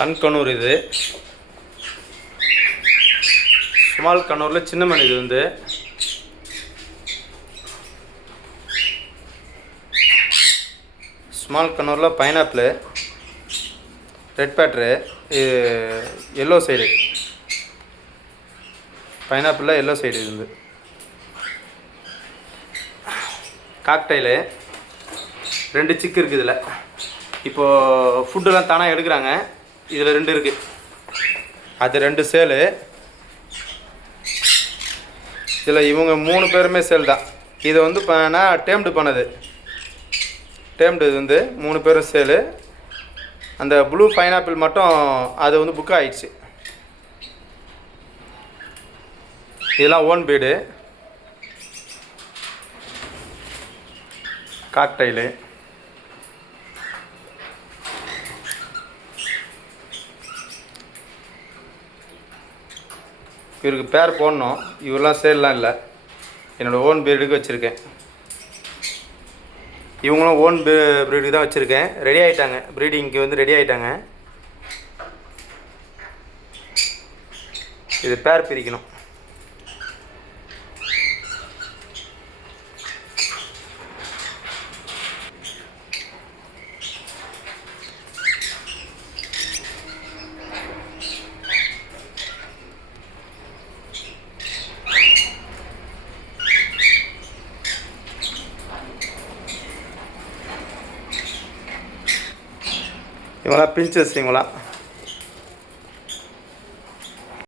Sun conure இது. Small கனூரில் சின்ன மணி. இது வந்து ஸ்மால் கனூரில் பைனாப்பிள், ரெட் பேட்ரு, எல்லோ சைடு. பைனாப்பிளில் எல்லோ சைடு. இது வந்து காக்டைலு 2 சிக்கு இருக்குது இதில். இப்போது ஃபுட்டெல்லாம் தானாக எடுக்கிறாங்க. இதில் 2 இருக்குது. அது 2 சேலு. இதில் இவங்க 3 பேருமே சேல் தான். இதை வந்து நான் டேம்டு பண்ணது. டேம்டு இது வந்து 3 பேரும் சேலு. அந்த ப்ளூ பைனாப்பிள் மட்டும் அது வந்து புக் ஆகிடுச்சு. இதெல்லாம் ஓன் பீடு. காக்டைலு இவருக்கு பேர் போடணும். இவரெலாம் சேல்லாம் இல்லை. என்னோடய ஓன் பீடுக்கு வச்சுருக்கேன். இவங்களும் ஓன் ப்ரீடுக்கு தான் வச்சுருக்கேன். ரெடி ஆகிட்டாங்க. ப்ரீடிங்க்கு வந்து ரெடி ஆகிட்டாங்க. இது பேர் பிரிக்கணும். இவங்களாம் பிஞ்சஸ். இவங்களாம்